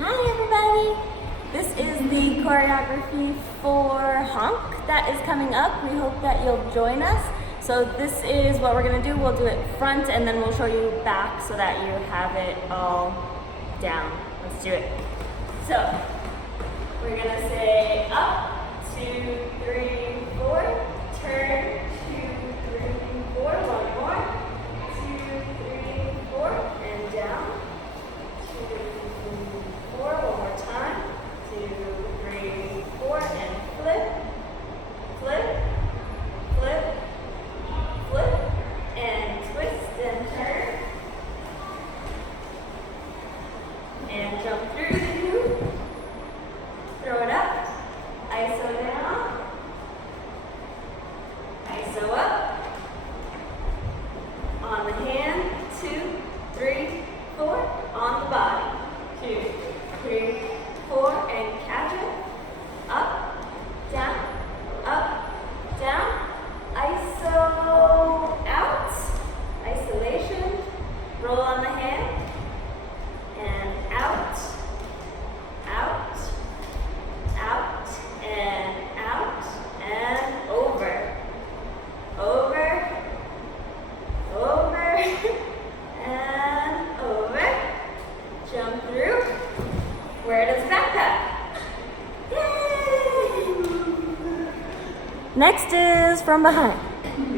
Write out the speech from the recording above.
Hi everybody! This is the choreography for Honk that is coming up. We hope that you'll join us. So this is what we're going to do. We'll do it front and then we'll show you back so that you have it all down. Let's do it. So we're going to say up, 2, 3, 4, turn, 2, 3, 4, one more, 2, 3, 4, and down. 2, 3, 4, one more time. 2, 3, 4, and flip, flip, flip, flip, and twist and turn. And jump through the hoop. Throw it up. ISO down. ISO up. On the hand. 2, 3, 4. On the body. 2, 3, 4, and catch it. Up, down, ISO out, isolation, roll on the hand, and out, out, out, and over, over, over, and over, jump through. Where does backpack? Yay! Next is from behind.